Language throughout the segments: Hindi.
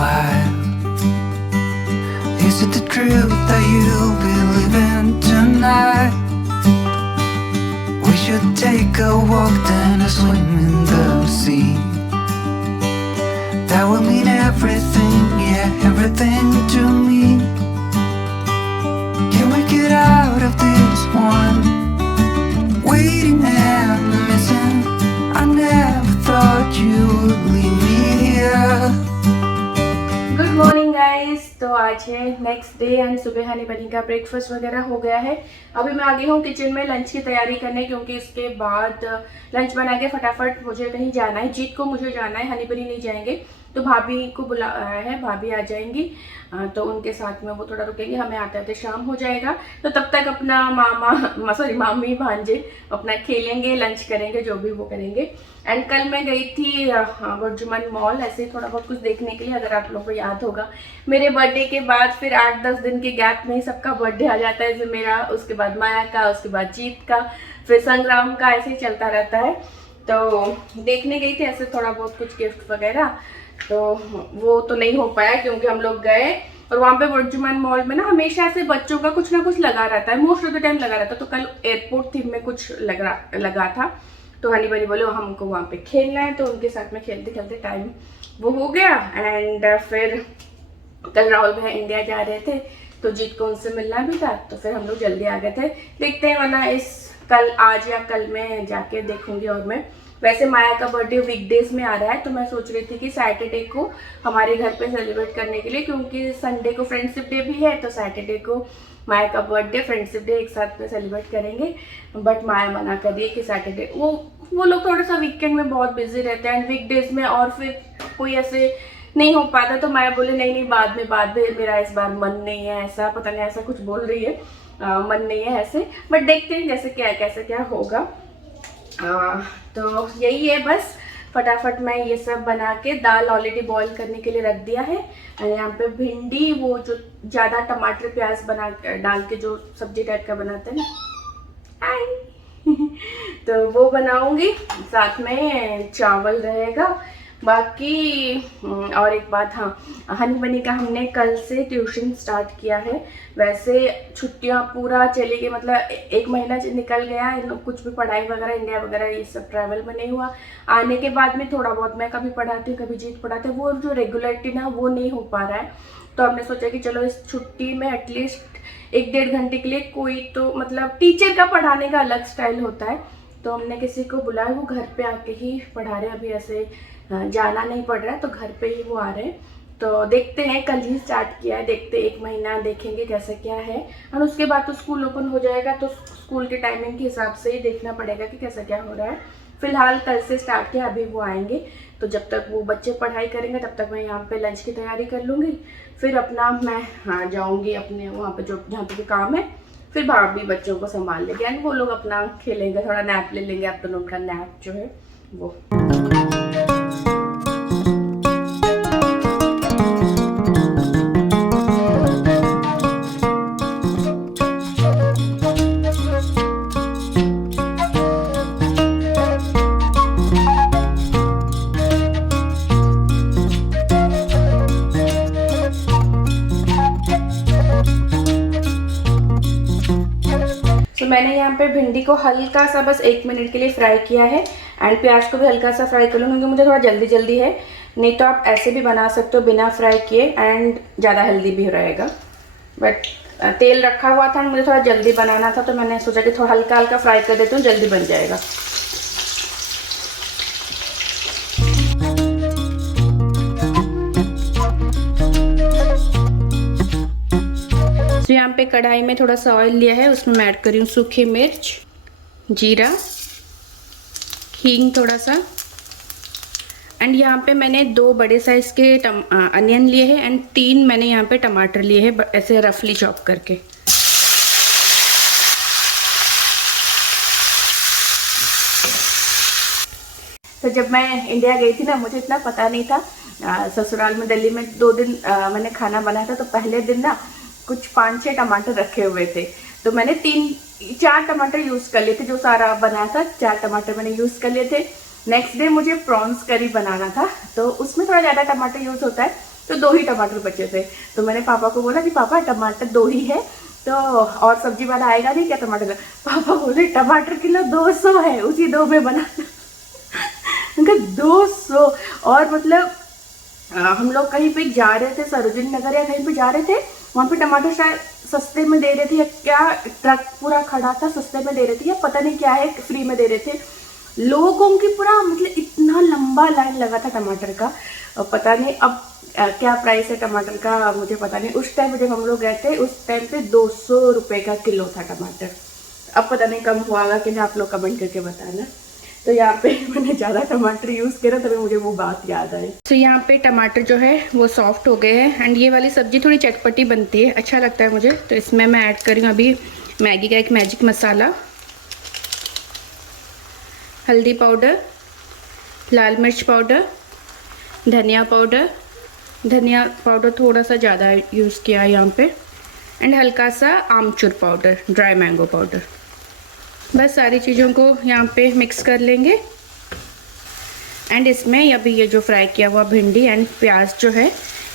while. Is it the truth that you'll be living tonight? We should take a walk then, a swim in the sea. That will mean everything, yeah, everything to me. Can we get out of this one? Waiting and missing. I never thought you would leave me here. Good morning guys. तो आज है नेक्स्ट डे एंड सुबह हनी बनी का ब्रेकफास्ट वगैरह हो गया है। अभी मैं आ गई हूँ किचन में लंच की तैयारी करने, क्योंकि इसके बाद लंच बना के फटाफट मुझे कहीं जाना है। जीत को मुझे जाना है, हनी बनी नहीं जाएंगे, तो भाभी को बुलाया है, भाभी आ जाएंगी तो उनके साथ में वो थोड़ा रुकेंगे। हमें आते आते शाम हो जाएगा, तो तब तक अपना मामी भांजे अपना खेलेंगे, लंच करेंगे, जो भी वो करेंगे। एंड कल मैं गई थी वर्जुमन मॉल, ऐसे ही थोड़ा बहुत कुछ देखने के लिए। अगर आप लोगों को याद होगा, मेरे बर्थडे के बाद फिर 8-10 दिन के गैप में ही सबका बर्थडे आ जाता है। जैसे मेरा, उसके बाद माया का, उसके बाद जीत का, फिर संग्राम का, ऐसे ही चलता रहता है। तो देखने गई थी ऐसे थोड़ा बहुत कुछ गिफ्ट वगैरह, तो वो तो नहीं हो पाया क्योंकि हम लोग गए और वहाँ पे वर्जुमन मॉल में ना हमेशा ऐसे बच्चों का कुछ ना कुछ लगा रहता है, मोस्ट ऑफ द टाइम लगा रहता है। तो कल एयरपोर्ट थीम में कुछ लगा था, तो हनी बनी बोले हमको वहाँ पे खेलना है, तो उनके साथ में खेलते खेलते टाइम वो हो गया। एंड फिर कल राहुल भाई इंडिया जा रहे थे, तो जीत को उनसे मिलना भी था, तो फिर हम लोग जल्दी आ गए थे। देखते हैं, वरना आज या कल में जाके देखूंगी। और मैं वैसे माया का बर्थडे वीकडेज में आ रहा है, तो मैं सोच रही थी कि सैटरडे को हमारे घर पे सेलिब्रेट करने के लिए, क्योंकि संडे को फ्रेंडशिप डे भी है, तो सैटरडे को माया का बर्थडे फ्रेंडशिप डे एक साथ में सेलिब्रेट करेंगे। बट माया मना कर दी कि सैटरडे वो लोग थोड़ा सा वीकेंड में बहुत बिजी रहते हैं, एंड वीकडेज में और फिर कोई ऐसे नहीं हो पाता। तो माया बोले नहीं बाद में मेरा इस बार मन नहीं है, ऐसा पता नहीं, ऐसा कुछ बोल रही है, मन नहीं है ऐसे। बट देखते हैं कैसे क्या होगा। तो यही है बस। फटाफट मैं ये सब बना के, दाल ऑलरेडी बॉईल करने के लिए रख दिया है। और यहाँ पे भिंडी, वो जो ज़्यादा टमाटर प्याज डाल के जो सब्जी टाइप का बनाते हैं ना तो वो बनाऊंगी, साथ में चावल रहेगा। बाकी और एक बात, हाँ, हनी बनी का हमने कल से ट्यूशन स्टार्ट किया है। वैसे छुट्टियां पूरा चली गई, मतलब 1 महीना निकल गया, कुछ भी पढ़ाई वगैरह इंडिया वगैरह ये सब ट्रैवल में नहीं हुआ। आने के बाद में थोड़ा बहुत मैं कभी पढ़ाती हूँ, कभी जीत पढ़ाते हैं, वो जो रेगुलरिटी ना वो नहीं हो पा रहा है। तो हमने सोचा कि चलो इस छुट्टी में एटलीस्ट 1-1.5 घंटे के लिए कोई तो, मतलब टीचर का पढ़ाने का अलग स्टाइल होता है, तो हमने किसी को बुलाया, वो घर पे आके ही पढ़ा रहे। अभी ऐसे जाना नहीं पड़ रहा है, तो घर पे ही वो आ रहे हैं। तो देखते हैं, कल ही स्टार्ट किया है, देखते 1 महीना देखेंगे कैसा क्या है। और उसके बाद तो स्कूल ओपन हो जाएगा, तो स्कूल के टाइमिंग के हिसाब से ही देखना पड़ेगा कि कैसा क्या हो रहा है। फिलहाल कल से स्टार्ट किया, अभी वो आएंगे, तो जब तक वो बच्चे पढ़ाई करेंगे तब तक मैं यहाँ पे लंच की तैयारी कर लूँगी। फिर अपना मैं जाऊँगी अपने वहाँ पे जहाँ पे काम है, फिर भाभी बच्चों को संभाल लेंगे, एंड वो लोग अपना खेलेंगे, थोड़ा नैप ले लेंगे। आफ्टरनून का नैप जो है वो। मैंने यहाँ पे भिंडी को हल्का सा बस 1 मिनट के लिए फ्राई किया है, एंड प्याज को भी हल्का सा फ्राई कर लूँ, क्योंकि मुझे थोड़ा जल्दी है। नहीं तो आप ऐसे भी बना सकते हो बिना फ्राई किए, एंड ज़्यादा हेल्दी भी रहेगा। बट तेल रखा हुआ था, मुझे थोड़ा जल्दी बनाना था, तो मैंने सोचा कि थोड़ा हल्का फ्राई कर देती हूँ, जल्दी बन जाएगा। तो यहाँ पे कढ़ाई में थोड़ा सा ऑयल लिया है, उसमें मैं ऐड कर रही हूँ सूखी मिर्च, जीरा, हींग थोड़ा सा, एंड यहाँ पे मैंने 2 बड़े साइज़ के अनियन लिए हैं, एंड 3 मैंने यहाँ पे टमाटर लिए हैं, ऐसे रफली चॉप करके। तो जब मैं इंडिया गई थी ना, मुझे इतना पता नहीं था। ससुराल में दिल्ली में 2 दिन मैंने खाना बनाया था, तो पहले दिन ना कुछ 5-6 टमाटर रखे हुए थे, तो मैंने 3-4 टमाटर यूज़ कर लिए थे। जो सारा बनाया था 4 टमाटर मैंने यूज़ कर लिए थे। नेक्स्ट डे मुझे प्रॉन्स करी बनाना था, तो उसमें थोड़ा ज़्यादा टमाटर यूज़ होता है, तो 2 ही टमाटर बचे थे। तो मैंने पापा को बोला कि पापा टमाटर 2 ही है तो और सब्जी वाला आएगा नहीं क्या टमाटर? पापा बोले टमाटर किलो 200 है, उसी 2 में बना। उनका 200। और मतलब हम लोग कहीं पे जा रहे थे, सरोजिनी नगर या कहीं पे जा रहे थे, वहाँ पे टमाटर शायद सस्ते में दे रहे थे या क्या, ट्रक पूरा खड़ा था सस्ते में दे रहे थे या पता नहीं क्या है, फ्री में दे रहे थे। लोगों की पूरा मतलब इतना लंबा लाइन लगा था टमाटर का। पता नहीं अब क्या प्राइस है टमाटर का, मुझे पता नहीं। उस टाइम जब हम लोग गए थे उस टाइम पे 200 रुपये का किलो था टमाटर। अब पता नहीं कम हुआ होगा कि नहीं, आप लोग कमेंट करके बताना। तो यहाँ पे मैंने ज़्यादा टमाटर यूज़ किया तभी मुझे वो बात याद आई। तो यहाँ पे टमाटर जो है वो सॉफ्ट हो गए हैं एंड ये वाली सब्ज़ी थोड़ी चटपटी बनती है, अच्छा लगता है मुझे। तो इसमें मैं ऐड कर रही हूँ अभी मैगी का एक मैजिक मसाला, हल्दी पाउडर, लाल मिर्च पाउडर, धनिया पाउडर थोड़ा सा ज़्यादा यूज़ किया है यहाँ पे, एंड हल्का सा आमचूर पाउडर, ड्राई मैंगो पाउडर। बस सारी चीज़ों को यहाँ पे मिक्स कर लेंगे एंड इसमें अभी ये जो फ्राई किया हुआ भिंडी एंड प्याज जो है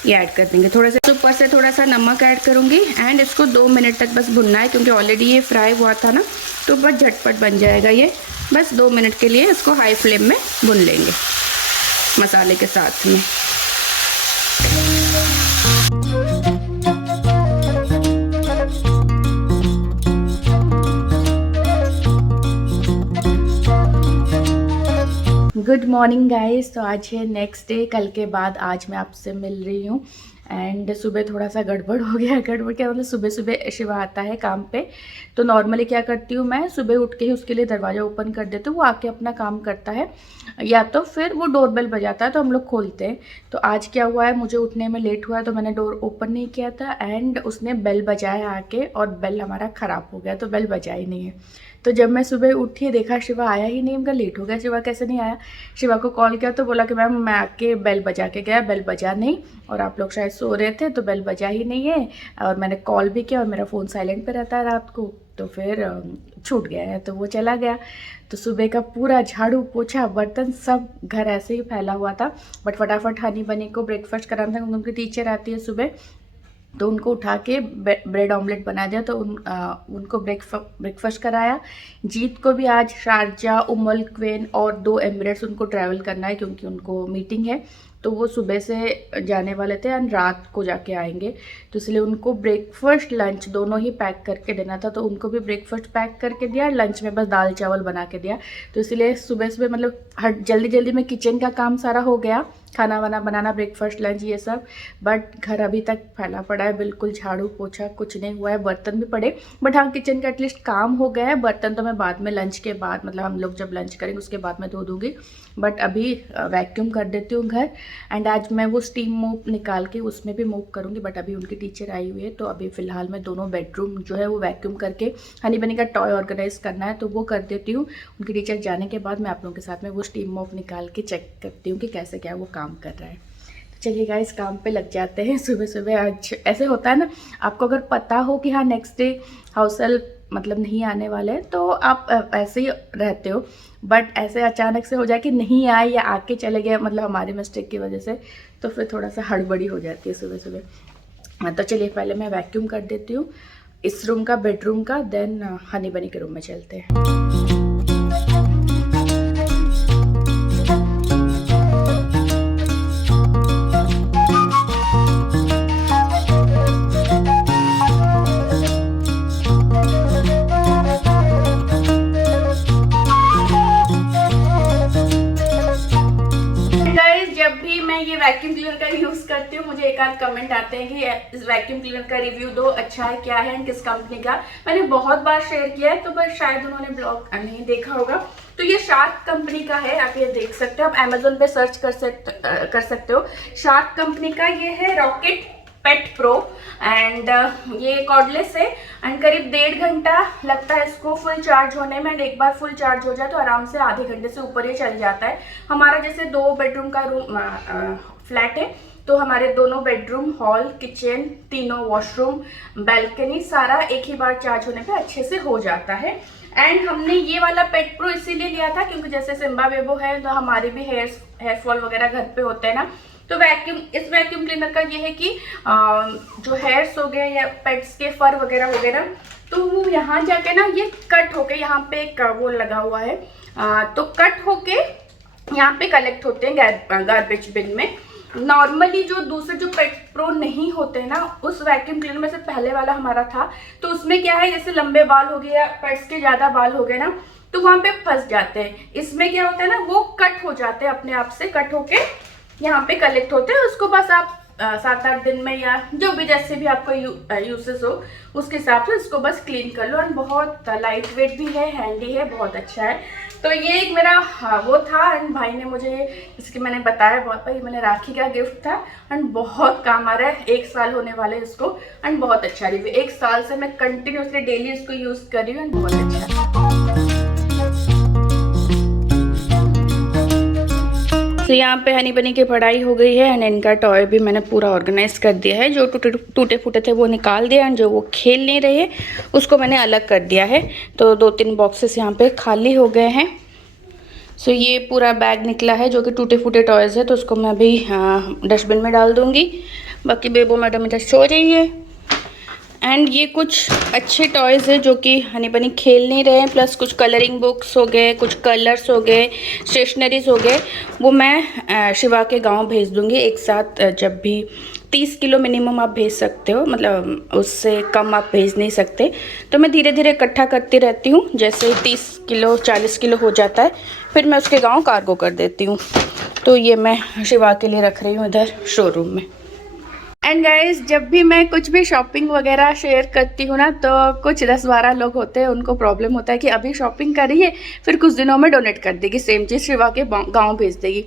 ये ऐड कर देंगे। थोड़ा सा ऊपर से थोड़ा सा नमक ऐड करूँगी एंड इसको 2 मिनट तक बस भुनना है क्योंकि ऑलरेडी ये फ्राई हुआ था ना, तो बस झटपट बन जाएगा ये। बस 2 मिनट के लिए इसको हाई फ्लेम में भुन लेंगे मसाले के साथ में। Good morning guys. तो आज है नेक्स्ट डे, कल के बाद आज मैं आपसे मिल रही हूँ एंड सुबह थोड़ा सा गड़बड़ हो गया। गड़बड़ क्या मतलब, सुबह सुबह शिवा आता है काम पे, तो नॉर्मली क्या करती हूँ मैं, सुबह उठ के ही उसके लिए दरवाज़ा ओपन कर देती हूँ, वो आके अपना काम करता है या तो फिर वो डोरबेल बजाता है तो हम लोग खोलते हैं। तो आज क्या हुआ है, मुझे उठने में लेट हुआ है तो मैंने डोर ओपन नहीं किया था एंड उसने बेल बजाया आके और बेल हमारा ख़राब हो गया, तो बेल बजा ही नहीं है। तो जब मैं सुबह उठी देखा शिवा आया ही नहीं, उनका लेट हो गया, शिवा कैसे नहीं आया। शिवा को कॉल किया तो बोला कि मैम मैं आके बेल बजा के गया, बेल बजा नहीं और आप लोग शायद सो रहे थे तो बेल बजा ही नहीं है। और मैंने कॉल भी किया और मेरा फ़ोन साइलेंट पे रहता है रात को, तो फिर छूट गया है, तो वो चला गया। तो सुबह का पूरा झाड़ू पोछा बर्तन सब घर ऐसे ही फैला हुआ था। बट फटाफट हनी बनी को ब्रेकफास्ट कराना था क्योंकि उनकी टीचर आती है सुबह, तो उनको उठा के ब्रेड ऑमलेट बना दिया, तो उनको ब्रेकफास्ट कराया। जीत को भी आज शारजा, उमल क्वेन और 2 एमिरेट्स उनको ट्रैवल करना है क्योंकि उनको मीटिंग है, तो वो सुबह से जाने वाले थे एंड रात को जाके आएंगे, तो इसलिए उनको ब्रेकफास्ट लंच दोनों ही पैक करके देना था। तो उनको भी ब्रेकफास्ट पैक करके दिया, लंच में बस दाल चावल बना के दिया। तो इसलिए सुबह सुबह मतलब जल्दी जल्दी में किचन का काम सारा हो गया, खाना वाना बनाना, ब्रेकफास्ट लंच ये सब। बट घर अभी तक फैला पड़ा है, बिल्कुल झाड़ू पोछा कुछ नहीं हुआ है, बर्तन भी पड़े। बट हाँ, किचन का एटलीस्ट काम हो गया है। बर्तन तो मैं बाद में लंच के बाद, मतलब हम लोग जब लंच करेंगे उसके बाद मैं धो दूँगी, बट अभी वैक्यूम कर देती हूँ घर। एंड आज मैं वो स्टीम मोप निकाल के उसमें भी मोप करूँगी, बट अभी उनकी टीचर आई हुई है तो अभी फ़िलहाल मैं दोनों बेडरूम जो है वो वैक्यूम करके हनी बनी का टॉय ऑर्गेनाइज़ करना है तो वो कर देती हूँ। उनकी टीचर जाने के बाद मैं आप लोगों के साथ में वो स्टीम मोप निकाल के चेक करती हूँ कि कैसे क्या वो काम कर रहा है। तो चलिए गाइस, काम पे लग जाते हैं सुबह सुबह। आज ऐसे होता है ना, आपको अगर पता हो कि हाँ नेक्स्ट डे हाउस हेल्प मतलब नहीं आने वाले हैं तो आप ऐसे ही रहते हो, बट ऐसे अचानक से हो जाए कि नहीं आए या आके चले गए, मतलब हमारी मिस्टेक की वजह से, तो फिर थोड़ा सा हड़बड़ी हो जाती है सुबह सुबह। तो चलिए पहले मैं वैक्यूम कर देती हूँ इस रूम का, बेडरूम का, देन हनी बनी के रूम में चलते हैं। ये वैक्यूम क्लीनर का यूज़ करती हूँ, मुझे एक आध कमेंट आते हैं कि इस वैक्यूम क्लीनर का रिव्यू दो, अच्छा है क्या है, किस कंपनी का। मैंने बहुत बार शेयर किया है तो बस शायद उन्होंने ब्लॉग नहीं देखा होगा। तो ये शार्क कंपनी का है, आप ये देख सकते हो, आप अमेजोन पे सर्च कर सकते हो। शार्क कंपनी का ये है रॉकेट पेट प्रो एंड ये कॉर्डलेस है एंड करीब 1.5 घंटा लगता है इसको फुल चार्ज होने में। एंड एक बार फुल चार्ज हो जाए तो आराम से आधे घंटे से ऊपर ही चल जाता है। हमारा जैसे 2 बेडरूम का रूम फ्लैट है, तो हमारे दोनों बेडरूम, हॉल, किचन, तीनों वॉशरूम, बैल्कनी सारा एक ही बार चार्ज होने पे अच्छे से हो जाता है। एंड हमने ये वाला पेट प्रो इसीलिए लिया था क्योंकि जैसे सिम्बा बेबो है तो हमारे भी हेयर फॉल वगैरह घर पे होते हैं ना, तो इस वैक्यूम क्लीनर का ये है कि जो हेयर्स हो गए या पेट्स के फर वगैरह हो गए ना, तो वो यहाँ जाके ना ये कट होके, यहाँ पे एक वो लगा हुआ है, तो कट होके यहाँ पे कलेक्ट होते हैं गार्बेज बिन में। नॉर्मली जो दूसरे जो पेट प्रो नहीं होते ना, उस वैक्यूम क्लीनर में से पहले वाला हमारा था, तो उसमें क्या है, जैसे लंबे बाल हो गए या पेट्स के ज़्यादा बाल हो गए ना, तो वहाँ पे फंस जाते हैं। इसमें क्या होता है ना, वो कट हो जाते हैं, अपने आप से कट होके यहाँ पे कलेक्ट होते हैं। उसको बस आप 7-8 दिन में या जो भी जैसे भी आपको यूसेस हो उसके हिसाब से इसको बस क्लीन कर लो। और बहुत लाइट वेट भी है, हैंडी है, बहुत अच्छा है। तो ये एक मेरा वो था, एंड भाई ने मुझे इसकी मैंने बताया बहुत भाई, मैंने राखी का गिफ्ट था एंड बहुत काम आ रहा है। 1 साल होने वाले इसको एंड बहुत अच्छा रिव्यू। 1 साल से मैं कंटिन्यूसली डेली इसको यूज़ कर रही हूँ एंड बहुत अच्छा है। तो यहाँ पे हनी बनी की पढ़ाई हो गई है एंड इनका टॉय भी मैंने पूरा ऑर्गेनाइज कर दिया है। जो टूटे फूटे थे वो निकाल दिया एंड जो वो खेल नहीं रहे उसको मैंने अलग कर दिया है। तो 2-3 बॉक्सेस यहाँ पे खाली हो गए हैं। सो ये पूरा बैग निकला है जो कि टूटे फूटे टॉयज़ है, तो उसको मैं अभी डस्टबिन में डाल दूँगी। बाकी बेबो मैडम इधर सो रही है एंड ये कुछ अच्छे टॉयज़ है जो कि हनी बनी खेल नहीं रहे हैं। प्लस कुछ कलरिंग बुक्स हो गए, कुछ कलर्स हो गए, स्टेशनरीज हो गए, वो मैं शिवा के गांव भेज दूंगी एक साथ। जब भी 30 किलो मिनिमम आप भेज सकते हो, मतलब उससे कम आप भेज नहीं सकते। तो मैं धीरे धीरे इकट्ठा करती रहती हूँ। जैसे 30 किलो 40 किलो हो जाता है फिर मैं उसके गाँव कार्गो कर देती हूँ। तो ये मैं शिवा के लिए रख रही हूँ इधर शोरूम में। एंड गाइज, जब भी मैं कुछ भी शॉपिंग वगैरह शेयर करती हूँ ना, तो कुछ 10-12 लोग होते हैं, उनको प्रॉब्लम होता है कि अभी शॉपिंग करिए फिर कुछ दिनों में डोनेट कर देगी, सेम चीज़ शिवा के गांव भेज देगी।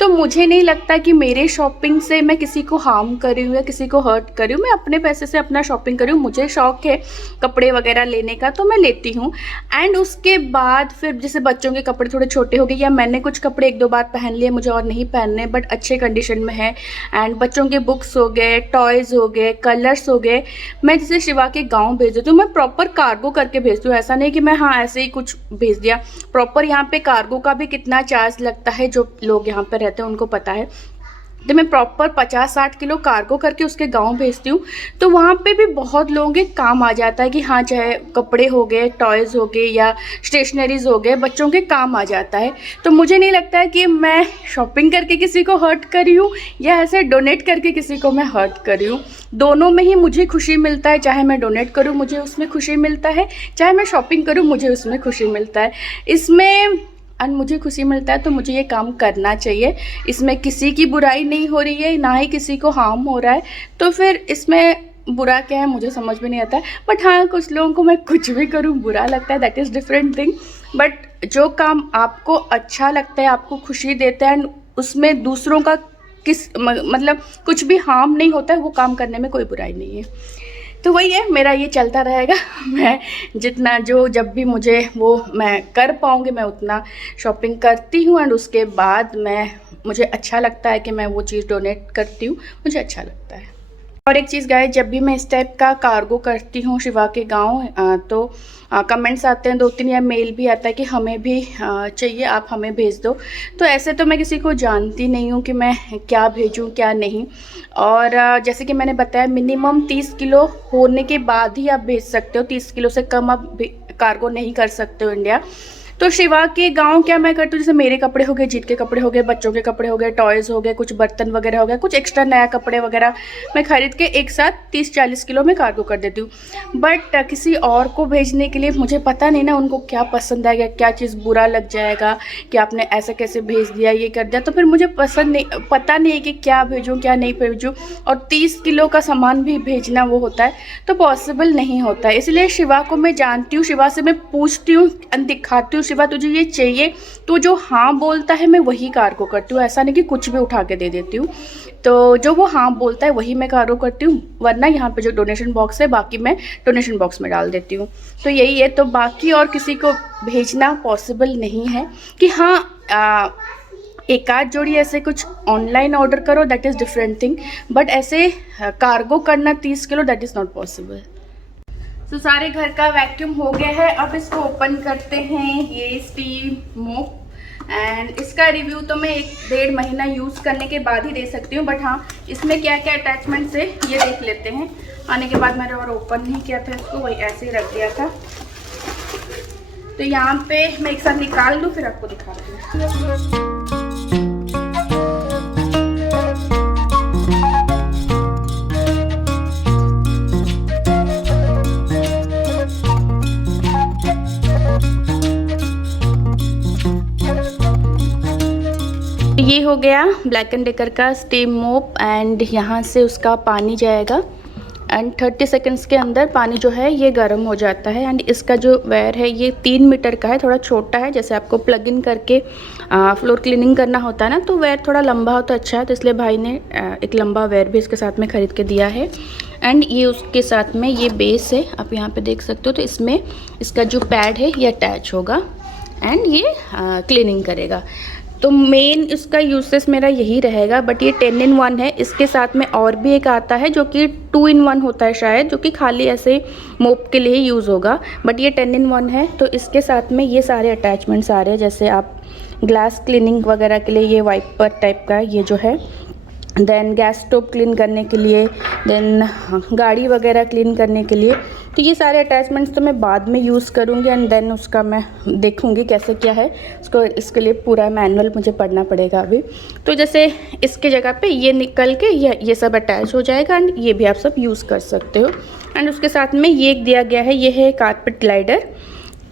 तो मुझे नहीं लगता कि मेरे शॉपिंग से मैं किसी को हार्म करी हूँ या किसी को हर्ट करी हूँ। मैं अपने पैसे से अपना शॉपिंग करी हूँ, मुझे शौक है कपड़े वगैरह लेने का तो मैं लेती हूँ। एंड उसके बाद फिर जैसे बच्चों के कपड़े थोड़े छोटे हो गए या मैंने कुछ कपड़े 1-2 बार पहन लिए, मुझे और नहीं पहनने बट अच्छे कंडीशन में है, एंड बच्चों के बुक्स हो गए, टॉयज़ हो गए, कलर्स हो गए, मैं जैसे शिवा के गांव भेज देती हूँ। मैं प्रॉपर कार्गो करके भेजती हूँ, ऐसा नहीं कि मैं ऐसे ही कुछ भेज दिया। प्रॉपर यहाँ पे कार्गो का भी कितना चार्ज लगता है, जो लोग यहाँ पे रहते हैं उनको पता है। तो मैं प्रॉपर 50-60 किलो कार्गो करके उसके गांव भेजती हूँ। तो वहाँ पे भी बहुत लोगों के काम आ जाता है कि हाँ, चाहे कपड़े हो गए, टॉयज़ हो गए या स्टेशनरीज़ हो गए, बच्चों के काम आ जाता है। तो मुझे नहीं लगता है कि मैं शॉपिंग करके किसी को हर्ट करी हूँ या ऐसे डोनेट करके किसी को मैं हर्ट करी हूँ। दोनों में ही मुझे खुशी मिलता है, चाहे मैं डोनेट करूँ मुझे उसमें खुशी मिलता है, चाहे मैं शॉपिंग करूँ मुझे उसमें खुशी मिलता है। इसमें मुझे खुशी मिलता है तो मुझे ये काम करना चाहिए। इसमें किसी की बुराई नहीं हो रही है, ना ही किसी को हार्म हो रहा है, तो फिर इसमें बुरा क्या है मुझे समझ में नहीं आता है। बट हाँ, कुछ लोगों को मैं कुछ भी करूँ बुरा लगता है, that is different thing. But जो काम आपको अच्छा लगता है, आपको खुशी देता है, उसमें दूसरों का मतलब कुछ भी हार्म नहीं होता है, वो काम करने में कोई बुराई नहीं है। तो वही है, मेरा ये चलता रहेगा। मैं जितना जब भी मुझे वो मैं कर पाऊँगी मैं उतना शॉपिंग करती हूँ एंड उसके बाद मुझे अच्छा लगता है कि मैं वो चीज़ डोनेट करती हूँ, मुझे अच्छा लगता है। और एक चीज़ गाइस, जब भी मैं इस टाइप का कार्गो करती हूँ शिवा के गांव, तो कमेंट्स आते हैं 2-3 या मेल भी आता है कि हमें भी चाहिए, आप हमें भेज दो। तो ऐसे तो मैं किसी को जानती नहीं हूँ कि मैं क्या भेजूँ क्या नहीं। और जैसे कि मैंने बताया, मिनिमम 30 किलो होने के बाद ही आप भेज सकते हो, 30 किलो से कम आप कार्गो नहीं कर सकते हो इंडिया। तो शिवा के गांव क्या मैं करती हूँ, जैसे मेरे कपड़े हो गए, जीत के कपड़े हो गए, बच्चों के कपड़े हो गए, टॉयज़ हो गए, कुछ बर्तन वगैरह हो गए, कुछ एक्स्ट्रा नया कपड़े वगैरह मैं खरीद के एक साथ 30-40 किलो में कार्गो कर देती हूँ। बट किसी और को भेजने के लिए मुझे पता नहीं ना उनको क्या पसंद आएगा, क्या चीज़ बुरा लग जाएगा कि आपने ऐसा कैसे भेज दिया, ये कर दिया। तो फिर मुझे पता नहीं है कि क्या भेजूँ क्या नहीं भेजूँ। और 30 किलो का सामान भी भेजना वो होता है तो पॉसिबल नहीं होता है। इसलिए शिवा को मैं जानती हूँ, शिवा से मैं पूछती हूँ, दिखाती हूँ, शिवा तुझे ये चाहिए, तो जो हाँ बोलता है मैं वही कार्गो करती हूँ। ऐसा नहीं कि कुछ भी उठा के दे देती हूँ। तो जो वो हाँ बोलता है वही मैं कार्गो करती हूँ, वरना यहाँ पे जो डोनेशन बॉक्स है बाकी मैं डोनेशन बॉक्स में डाल देती हूँ। तो यही है। तो बाकी और किसी को भेजना पॉसिबल नहीं है कि हाँ एक आध जोड़ी ऐसे कुछ ऑनलाइन ऑर्डर करो, that is different thing. But ऐसे कार्गो करना 30 kilo, that is not possible. तो सारे घर का वैक्यूम हो गया है, अब इसको ओपन करते हैं। ये स्टीम मोप एंड इसका रिव्यू तो मैं 1-1.5 महीना यूज़ करने के बाद ही दे सकती हूँ, बट हाँ इसमें क्या क्या अटैचमेंट्स है ये देख लेते हैं। आने के बाद मैंने और ओपन नहीं किया था इसको, वही ऐसे ही रख दिया था। तो यहाँ पे मैं एक साथ निकाल दूँ फिर आपको दिखाती हूँ। ये हो गया ब्लैक एंड डेकर का स्टीम मोप एंड यहाँ से उसका पानी जाएगा एंड 30 सेकंड्स के अंदर पानी जो है ये गर्म हो जाता है। एंड इसका जो वायर है ये 3 मीटर का है, थोड़ा छोटा है। जैसे आपको प्लग इन करके फ्लोर क्लीनिंग करना होता है ना, तो वायर थोड़ा लंबा हो तो अच्छा है, तो इसलिए भाई ने एक लंबा वायर भी इसके साथ में ख़रीद के दिया है। एंड ये उसके साथ में ये बेस है, आप यहाँ पे देख सकते हो। तो इसमें इसका जो पैड है ये अटैच होगा एंड ये क्लीनिंग करेगा। तो मेन इसका यूसेस मेरा यही रहेगा, बट ये 10 in 1 है। इसके साथ में और भी एक आता है जो कि 2 in 1 होता है शायद, जो कि खाली ऐसे मोप के लिए ही यूज़ होगा, बट ये 10 in 1 है। तो इसके साथ में ये सारे अटैचमेंट्स आ रहे हैं, जैसे आप ग्लास क्लीनिंग वगैरह के लिए ये वाइपर टाइप का ये जो है, देन गैस स्टोव क्लीन करने के लिए, देन गाड़ी वगैरह क्लीन करने के लिए। तो ये सारे अटैचमेंट्स तो मैं बाद में यूज़ करूँगी एंड देन उसका मैं देखूँगी कैसे क्या है उसको। इसके लिए पूरा मैनुअल मुझे पढ़ना पड़ेगा अभी। तो जैसे इसके जगह पे ये निकल के ये सब अटैच हो जाएगा एंड ये भी आप सब यूज़ कर सकते हो। एंड उसके साथ में ये एक दिया गया है, ये है कारपेट ग्लाइडर।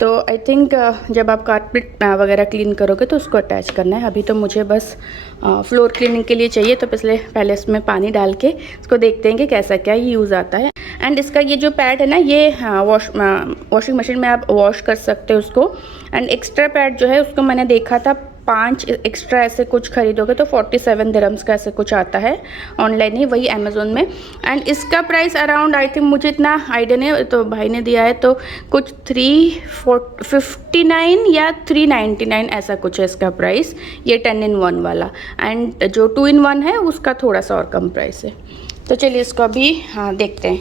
तो आई थिंक जब आप कारपेट वगैरह क्लीन करोगे तो उसको अटैच करना है। अभी तो मुझे बस फ्लोर क्लीनिंग के लिए चाहिए, तो पहले इसमें पानी डाल के इसको देखते हैं कि कैसा क्या यूज़ आता है। एंड इसका ये जो पैड है ना, ये वॉशिंग मशीन में आप वॉश कर सकते हो उसको। एंड एक्स्ट्रा पैड जो है उसको मैंने देखा था 5 एक्स्ट्रा ऐसे कुछ खरीदोगे तो 47 दिरहम्स का ऐसे कुछ आता है ऑनलाइन ही, वही अमेज़ोन में। एंड इसका प्राइस अराउंड आई थिंक, मुझे इतना आइडिया नहीं, तो भाई ने दिया है तो कुछ 359 या 399 ऐसा कुछ है इसका प्राइस, ये 10 in 1 वाला। एंड जो 2 in 1 है उसका थोड़ा सा और कम प्राइस है। तो चलिए इसको अभी देखते हैं।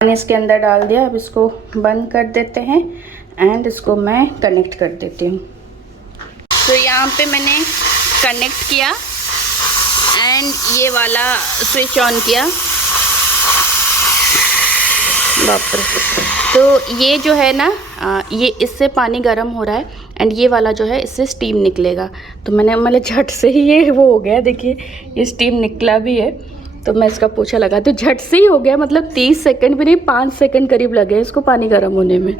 मैंने इसके अंदर डाल दिया, अब इसको बंद कर देते हैं एंड इसको मैं कनेक्ट कर देती हूँ। तो यहाँ पे मैंने कनेक्ट किया एंड ये वाला स्विच ऑन किया। बाप रे। तो ये जो है ना, ये इससे पानी गर्म हो रहा है एंड ये वाला जो है इससे स्टीम निकलेगा। तो मैंने झट से ही ये वो हो गया, देखिए ये स्टीम निकला भी है। तो मैं इसका पोछा लगा तो झट से ही हो गया, मतलब 30 सेकंड भी नहीं, 5 सेकंड करीब लगे इसको पानी गर्म होने में।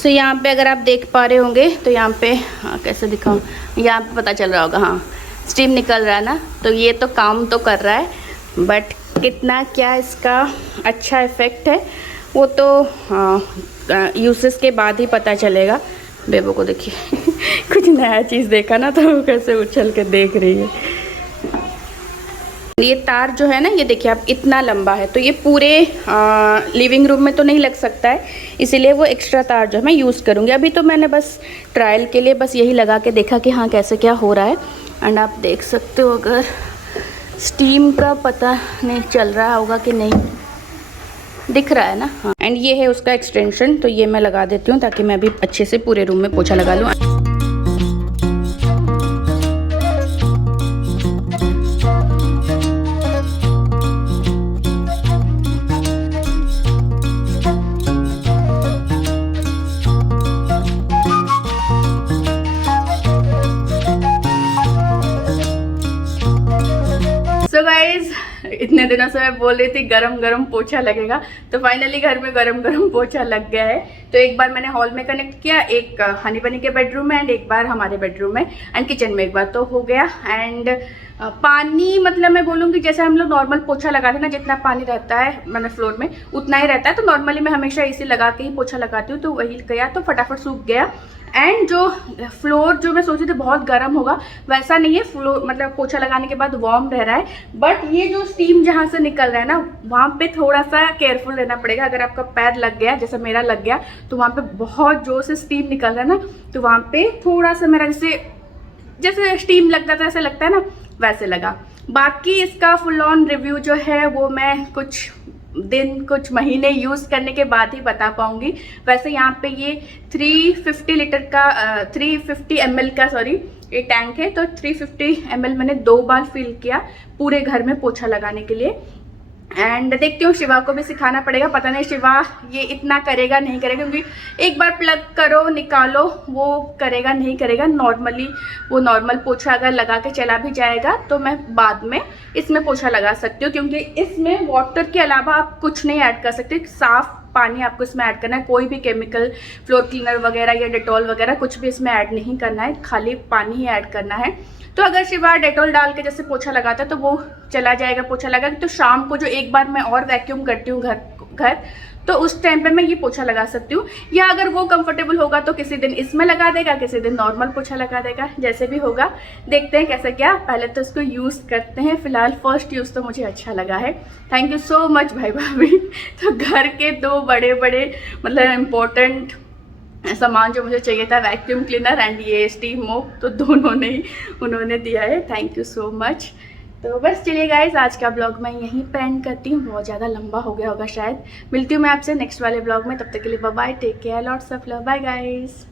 तो यहाँ पे अगर आप देख पा रहे होंगे तो यहाँ पे कैसे दिखाऊं, यहाँ पे पता चल रहा होगा, हाँ स्टीम निकल रहा है ना। तो ये तो काम तो कर रहा है, बट कितना क्या इसका अच्छा इफ़ेक्ट है वो तो यूसेस के बाद ही पता चलेगा। बेबो को देखिए कुछ नया चीज़ देखा ना तो वो कैसे उछल के देख रही है। ये तार जो है ना, ये देखिए आप, इतना लंबा है, तो ये पूरे लिविंग रूम में तो नहीं लग सकता है, इसीलिए वो एक्स्ट्रा तार जो है मैं यूज़ करूँगी। अभी तो मैंने बस ट्रायल के लिए बस यही लगा के देखा कि हाँ कैसे क्या हो रहा है। एंड आप देख सकते हो, अगर स्टीम का पता नहीं चल रहा होगा कि नहीं, दिख रहा है ना, हाँ। एंड ये है उसका एक्सटेंशन, तो ये मैं लगा देती हूँ ताकि मैं अभी अच्छे से पूरे रूम में पोछा लगा लूँ। सो गाइज, इतने दिनों से मैं बोल रही थी गरम गरम पोछा लगेगा, तो फाइनली घर में गरम गरम पोछा लग गया है। तो एक बार मैंने हॉल में कनेक्ट किया, एक हनी बनी के बेडरूम में एंड एक बार हमारे बेडरूम में एंड किचन में एक बार, तो हो गया। एंड पानी मतलब मैं बोलूँगी जैसे हम लोग नॉर्मल पोछा लगाते हैं ना, जितना पानी रहता है मतलब फ्लोर में उतना ही रहता है। तो नॉर्मली मैं हमेशा इसी लगा के ही पोछा लगाती हूँ, तो वही गया तो फटाफट सूख गया। एंड जो फ्लोर जो मैं सोची थी बहुत गर्म होगा, वैसा नहीं है। फ्लोर मतलब पोछा लगाने के बाद वार्म रह रहा है, बट ये जो स्टीम जहाँ से निकल रहा है ना, वहाँ पे थोड़ा सा केयरफुल रहना पड़ेगा। अगर आपका पैर लग गया जैसे मेरा लग गया, तो वहाँ पे बहुत जोर से स्टीम निकल रहा है ना, तो वहाँ पे थोड़ा सा मेरा जैसे स्टीम लग जाता है ऐसे लगता है ना, वैसे लगा। बाकी इसका फुल ऑन रिव्यू जो है वो मैं कुछ दिन कुछ महीने यूज़ करने के बाद ही बता पाऊँगी। वैसे यहाँ पे ये 350 लीटर का 350 ml का सॉरी ये टैंक है, तो 350 ml मैंने 2 बार फिल किया पूरे घर में पोछा लगाने के लिए। एंड देखती हूँ, शिवा को भी सिखाना पड़ेगा, पता नहीं शिवा ये इतना करेगा नहीं करेगा, क्योंकि एक बार प्लग करो निकालो वो करेगा नहीं करेगा। नॉर्मली वो नॉर्मल पोछा अगर लगा के चला भी जाएगा तो मैं बाद में इसमें पोछा लगा सकती हूँ, क्योंकि इसमें वाटर के अलावा आप कुछ नहीं ऐड कर सकते। साफ़ पानी आपको इसमें ऐड करना है, कोई भी केमिकल फ्लोर क्लीनर वगैरह या डेटॉल वगैरह कुछ भी इसमें ऐड नहीं करना है, खाली पानी ही ऐड करना है। तो अगर शिवा डेटॉल डाल के जैसे पोछा लगाता है तो वो चला जाएगा पोछा लगा के, तो शाम को जो एक बार मैं और वैक्यूम करती हूँ घर तो उस टाइम पे मैं ये पोछा लगा सकती हूँ। या अगर वो कंफर्टेबल होगा तो किसी दिन इसमें लगा देगा, किसी दिन नॉर्मल पोछा लगा देगा, जैसे भी होगा देखते हैं कैसा क्या। पहले तो इसको यूज़ करते हैं, फिलहाल फर्स्ट यूज़ तो मुझे अच्छा लगा है। थैंक यू सो मच भाई भाभी। तो घर के 2 बड़े मतलब इम्पोर्टेंट सामान जो मुझे चाहिए था, वैक्यूम क्लीनर एंड ये स्टीम मोप, तो दोनों ने ही उन्होंने दिया है। Thank you so much. तो बस चलिए गाइस, आज का ब्लॉग मैं यहीं पे एंड करती हूँ, बहुत ज़्यादा लंबा हो गया होगा शायद। मिलती हूँ मैं आपसे नेक्स्ट वाले ब्लॉग में, तब तक के लिए bye bye, take care, lots of love, bye guys.